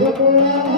Eu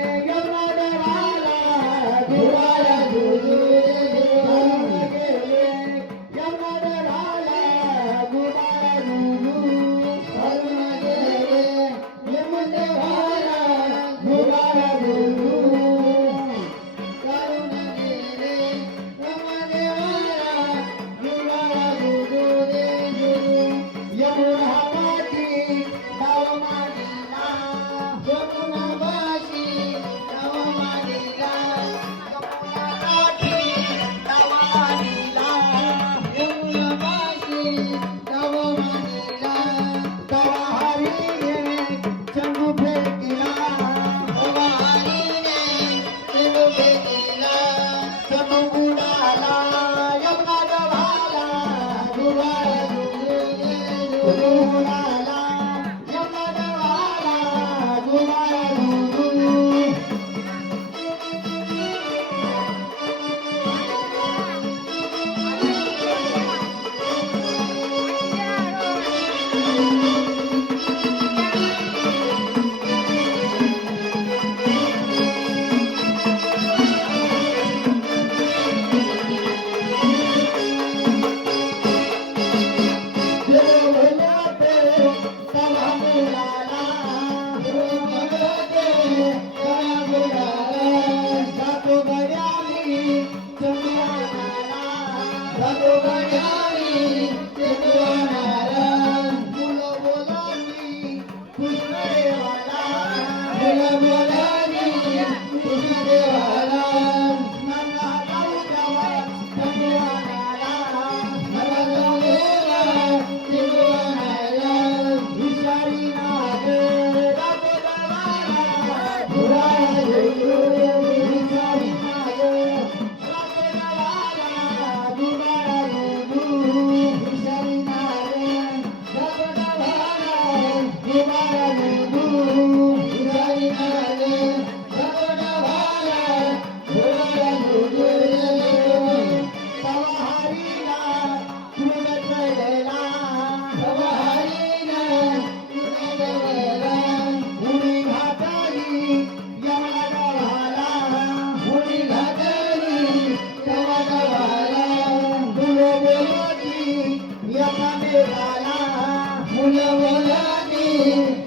Oh, Amém.